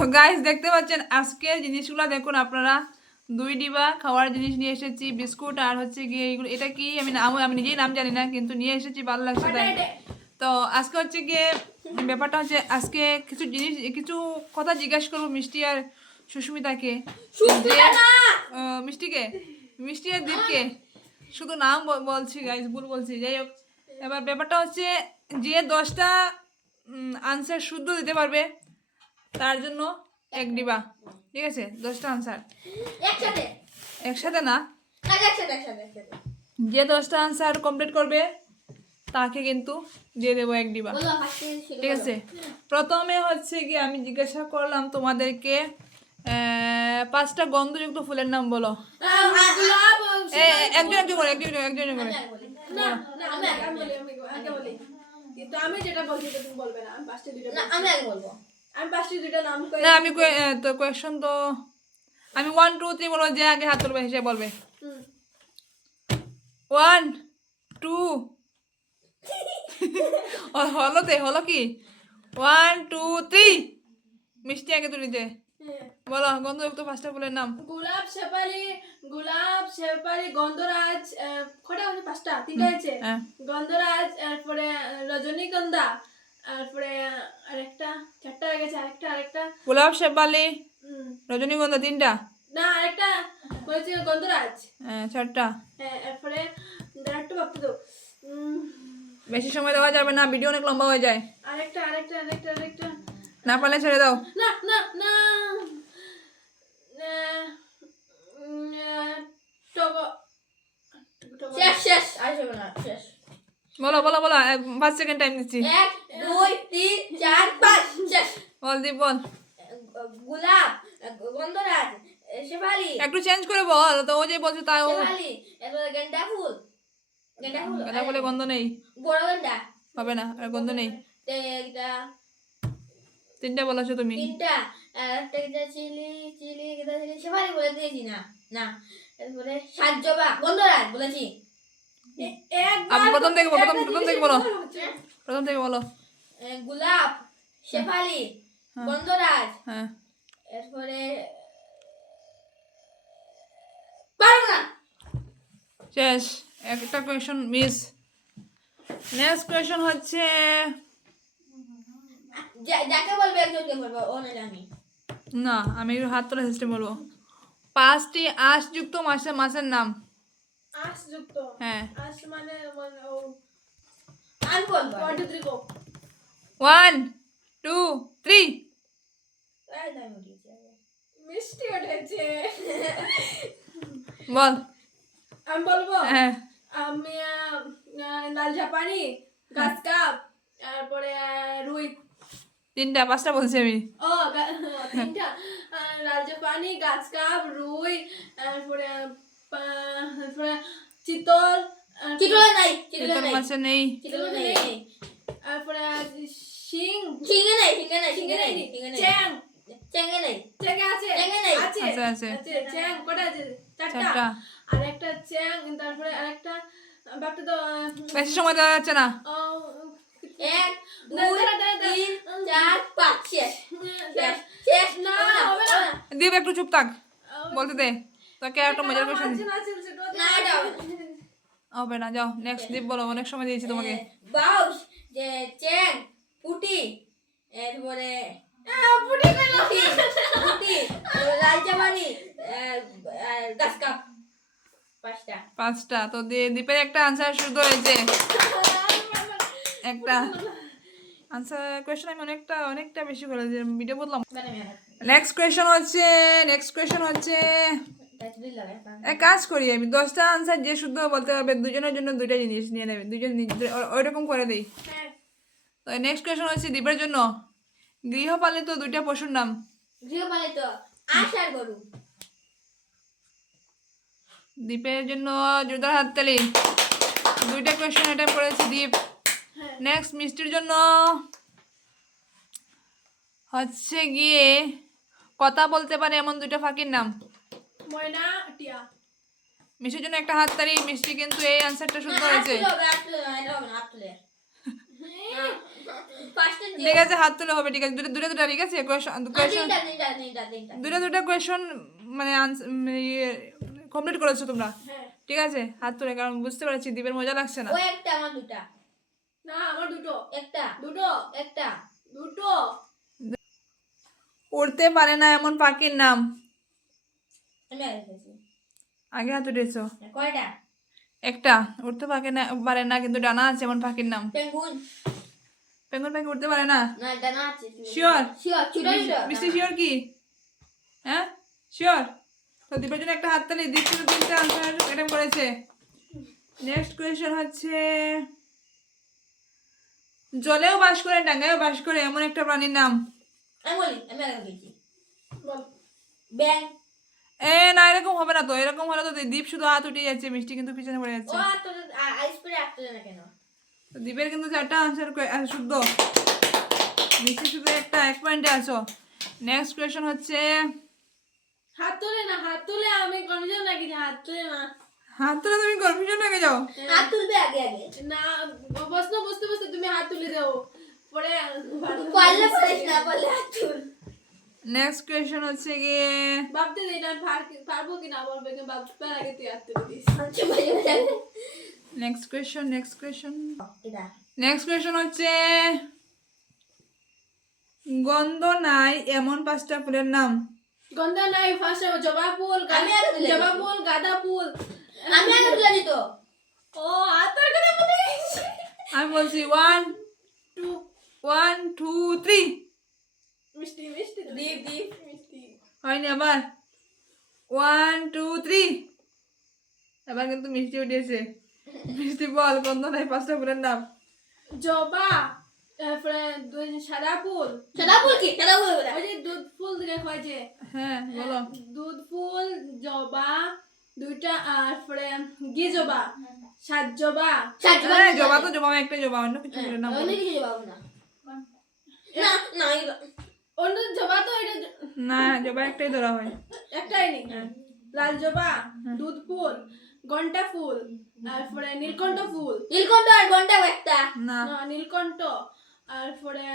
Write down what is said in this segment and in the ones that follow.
তো গাইস দেখতে পাচ্ছেন আজকের জিনিসগুলো দেখুন আপনারা, 2 ডিবা খাওয়ার জিনিস নিয়ে এসেছি, বিস্কুট আর হচ্ছে গিয়ে এইগুলো। এটা কি আমি নিজেই নাম জানি না, কিন্তু নিয়ে এসেছি, ভালো লাগছে তাই। তো আজকে হচ্ছে গিয়ে ব্যাপারটা হচ্ছে আজকে কিছু জিনিস, কিছু কথা জিজ্ঞাসা করবো মিষ্টি আর সুস্মিতাকে, যে মিষ্টিকে, মিষ্টি আর দীপকে, শুধু নাম বলছি গাইস, ভুল বলছি, যাই হোক। এবার ব্যাপারটা হচ্ছে যে 10টা আনসার শুদ্ধ দিতে পারবে তার জন্য 1 ডিবা, ঠিক আছে? 10টা আনসার একসাথে না, যে 10টা আনসার কমপ্লিট করবে তাকে কিন্তু দিয়ে দেবো 1 ডিবা, ঠিক আছে? প্রথমে হচ্ছে কি আমি জিজ্ঞাসা করলাম তোমাদেরকে 5টা গন্ধযুক্ত ফুলের নাম বলো। একজন একজন করে, একজন একজন করে। আমি যেটা বলছি তুমি বলবে না, আমি পাঁচটা দুইটা আমি আগে বলবো। আমি পাঁচটা দুইটা নাম কই না, আমি তো কোয়েশ্চন তো আমি 1 2 3 বলবো, যে আগে হাত তুলবে সে বলবে। 1 2 হলো কি 1 2 3। মিষ্টি আগে তুলিছে, বলো গন্ধযুক্ত 5টা ফুলের নাম। গোলাপ, শেফালি, গন্ধরাজ, কটা হচ্ছে? পাঁচটা, তিনটা হয়েছে। গন্ধরাজ, তারপরে রজনীগন্ধা, তারপরে আরেকটা, চারটা হয়ে গেছে। আরেকটা গোলাপ, শেফালি, রজনীগন্ধা 3টা, না আরেকটা বলেছে গন্ধরাজ, 4টা। হ্যাঁ। তারপরে আরেকটা ভাবতে তো, বেশি সময় দেওয়া যাবে না, ভিডিও অনেক লম্বা হয়ে যায়। আরেকটা না পারলে ছেড়ে দাও। না না না শেষ আসবে না, শেষ। বলো বলো বলো, 5 সেকেন্ড টাইম দিচ্ছি। 1 2 3 4 5 শেষ। বল দীপ বল। গোলাপ, গন্ধরাজ, শেফালি। একটু চেঞ্জ করে বল, তো ও যে বলছে তাও। শেফালি, এরপরে গেন্দা ফুল। গাঁদা ফুলে গন্ধ নেই, বড় গেন্দা হবে না, আর গন্ধ নেই। এটা 3টা বলেছো তুমি। 3টা, আর একটা গেন্দা চিলি গেন্দা চিলি, শেফালি বলে দিয়েছি না না। এরপরে সাতজবা, গন্ধরাজ বলেছি। প্রথম থেকে বলো, প্রথম থেকে বলো। গোলাপ, শেফালি, গন্ধরাজ, হ্যাঁ, এরপরে পারো না, শেষ। একটা কোয়েশ্চন মিস। নেক্সট কোয়েশ্চন হচ্ছে, যাকে বলবে একজনকে বলবো, ও নাহলে আমি। না আমি হাত তোলা সিস্টেম বলবো। 5টি আঁশযুক্ত মাছের নাম। আঁশযুক্ত, হ্যাঁ, আঁশ মানে ও আমি বলবো। 1 2 3 গো। 1 2 3। মিষ্টি উঠেছে। বল। আমি বলবো। হ্যাঁ, আমি লাল জাপানি, গাছ কাপ, তারপরে রুই। 3টা, 5টা বলছি আমি। ও 3টা, লাল জাপানি, গাছ কাপ, রুই, তারপরে চিতল। চিতল মাছে নেই। তারপরে শিং, আছে। চ্যাং কটা আছে? 4টা। আরেকটা চ্যাং, তারপরে আরেকটা বাপটা তো বেশি সময় দেওয়া যাচ্ছে না। 1 2 3 4 5 শেষ না হবে না। দীপ একটু চুপ থাক, বলতে দে, তোকে একটা মজার কোয়েশ্চন না এটা হবে না। যাও নেক্সট, দীপ বলো, অনেক সময় দিয়েছি তোমাকে। বাউস, যে চ্যাং, পুটি, এরপরে পুটি, লাল জামানি, গাছ কাপ। 5টা। তো দীপের একটা আনসার শুদ্ধ হয়েছে, একটা আনসার কোয়েশ্চন আমি অনেকটা বেশি করে ভিডিও বললাম। নেক্সট কোয়েশ্চন হচ্ছে এক কাজ করি, আমি 10টা আনসার যে শুদ্ধ বলতে পারবে দুজনের জন্য 2টা জিনিস নিয়ে নেবে, দুজন ওইরকম করে দেই। তো নেক্সট কোয়েশ্চন হচ্ছে দীপের জন্য, গৃহপালিত 2টা পশুর নাম। গৃহপালিত আঁশ আর গরু। দীপের জন্য জোরদার হাততালি। 2টা কোয়েশ্চন অ্যাটেম্প করেছে দীপ। নেক্সট মিষ্টির জন্য হচ্ছে গিয়ে কথা বলতে পারে এমন 2টা পাখির নাম। ময়না, টিয়া। মিষ্টির জন্য একটা হাততালি, মিষ্টি কিন্তু এই আনসারটা শুদ্ধ হয়েছে। ঠিক আছে, হাত তুলে হবে, ঠিক আছে, দুটো দুটো ঠিক আছে, কোয়েশন দুটো কোয়েশন মানে কমপ্লিট করেছো তোমরা, হ্যাঁ ঠিক আছে, হাত তুলে, কারণ বুঝতে পারছি দ্বীপের মজা লাগছে না। না আমার দুটো দুটো দুটো উড়তে পারে না এমন পাখির নাম, আগে হাত উঠেছো। একটা, উঠতে পারে না কিন্তু ডানা আছে এমন পাখির নাম। পেঙ্গুইন পাখি উঠতে পারে না? শিওর? মিষ্টি শিওর কি? হ্যাঁ শিওর? তো দীপের জন্য একটা হাততালি, দীপ কিন্তু 3টে আনসার অ্যাটেম্প করেছে। নেক্সট কোয়েশ্চেন হচ্ছে, জলেও বাস করে ডাঙায়ও বাস করে এমন একটা প্রাণীর নাম। না এরকম হবে না তো, এরকম হলে তো দীপ শুধু হাত উঠে যাচ্ছে, মিষ্টি কিন্তু পিছনে পড়ে যাচ্ছে। তো দীপের কিন্তু 4টা আনসার শুদ্ধ, মিষ্টি শুধু একটা, 1 পয়েন্টে আছো। নেক্সট কোয়েশ্চেন হচ্ছে, হাত তুলে না, হাত তুলে আমি কনফিউশন লাগি, হাত তুলে না, হাত তুলে তুমি কনফিউশন হয়ে যাও। না প্রশ্ন বুঝতে বুঝতে তুমি হাত তুলে দাও, পরে নেক্সট কোয়েশ্চেন হচ্ছে গিয়ে, ভাবতে দিই না পারবো কিনা বলবে, কিন্তু ভাববার আগে তুই হাত তুলে দিস। নেক্সট কোয়েশ্চন হচ্ছে, গন্ধ নাই এমন 5টা ফুলের নাম। গন্ধ নাই, ফার্স্ট জবা ফুল, জবা ফুল, গাঁদা ফুল। ও হাতের কথা বলে গেছি। আমি বলছি 1 2 3, মিষ্টি মিষ্টি দীপ দীপ মিষ্টি হয়নি আবার, 1 2 3, এবার কিন্তু মিষ্টি উঠেছে। মিষ্টি বল, গন্ধ নাই 5টা ফুলের নাম। জবা, তারপরে সাদা ফুল, ওই যে দুধ ফুল থেকে হয় যে, হ্যাঁ বলো। দুধ ফুল, জবা 2টা, আর পরে ঘি জবা, সাত জবা, জবা তো জবা, একটা জবা, অন্য কিছু ফুলের নাম বলো। অন্য জবা তো এটা না, জবা একটাই ধরা হয়। একটাই নেই। লাল জবা, দুধ ফুল, ঘন্টা ফুল, তারপরে নীলকণ্ঠ ফুল, না, না নীলকণ্ঠ, তারপরে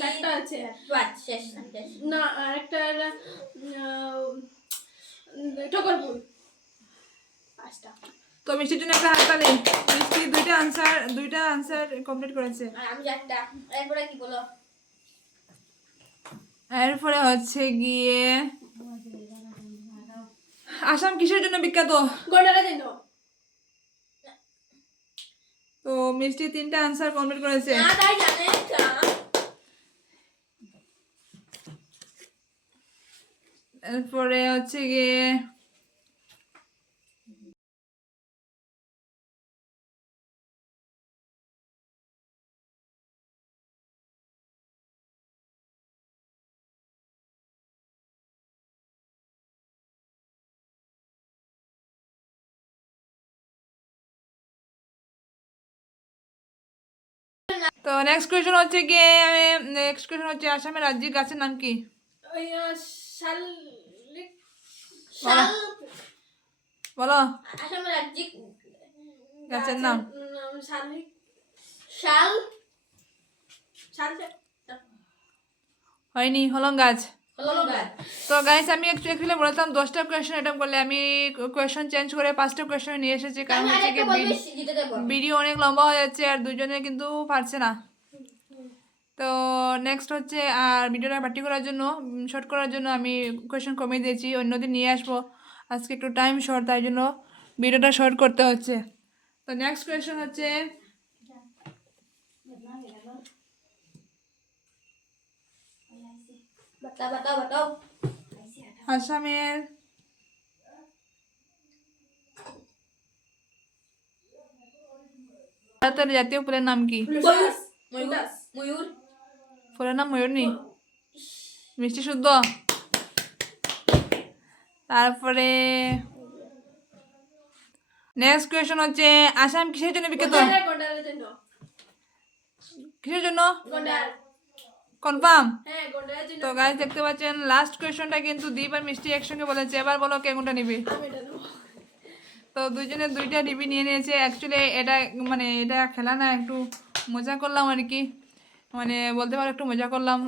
চারটা আছে, না আরেকটা টগর ফুল, 5টা। তো মিষ্টির জন্য একটা হাততালি, মিষ্টি 2টা আনসার কমপ্লিট করেছে। এরপরে হচ্ছে গিয়ে, আসাম কিসের জন্য বিখ্যাত? গন্ডারের জন্য। তো মিষ্টি 3টা আনসার কমপ্লিট করেছে। এরপরে হচ্ছে গিয়ে, তো নেক্সট কোয়েশ্চন হচ্ছে গিয়ে, আসামের রাজ্যিক গাছের নাম কি? ওই বলো গাছের নাম। হয়নি, হলং গাছ। তো গাইস, আমি অ্যাকচুয়ালি বলতাম 10টা কোয়েশ্চেন অ্যাটেম্প করলে, আমি কোয়েশ্চেন চেঞ্জ করে 5টা কোয়েশ্চেন নিয়ে এসেছি, কারণ হচ্ছে কি ভিডিও অনেক লম্বা হয়ে যাচ্ছে আর দুজনে কিন্তু পারছে না। তো নেক্সট হচ্ছে, আর ভিডিওটা বাটি করার জন্য, শর্ট করার জন্য আমি কোয়েশ্চেন কমিয়ে দিয়েছি, অন্যদিন নিয়ে আসবো, আজকে একটু টাইম শর্ট, তাই জন্য ভিডিওটা শর্ট করতে হচ্ছে। তো নেক্সট কোয়েশ্চেন হচ্ছে, আসামের ভারতের জাতীয় ফুলের নাম কি? ফুলের নাম ময়ূর নি? মিষ্টি শুদ্ধ। তারপরে নেক্সট কোয়েশ্চন হচ্ছে, আসাম কিসের জন্য বিখ্যাত? কিসের জন্য কনফার্ম? তো গাইস দেখতে পাচ্ছেন, লাস্ট কোয়েশ্চনটা কিন্তু দীপ আর মিষ্টি একসঙ্গে বলেছে। এবার বলো কে কোনটা নিবি? তো দুজনে দুইটা ডিবি নিয়ে নিয়েছে। অ্যাকচুয়ালি এটা মানে এটা খেলা না, একটু মজা করলাম আর কি, মানে বলতে পারো একটু মজা করলাম।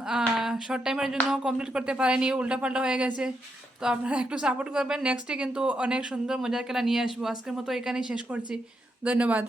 শর্ট টাইমের জন্য কমপ্লিট করতে পারিনি, উল্টাপাল্টা হয়ে গেছে। তো আপনারা একটু সাপোর্ট করবেন, নেক্সটে কিন্তু অনেক সুন্দর মজার খেলা নিয়ে আসবো। আজকের মতো এখানেই শেষ করছি, ধন্যবাদ।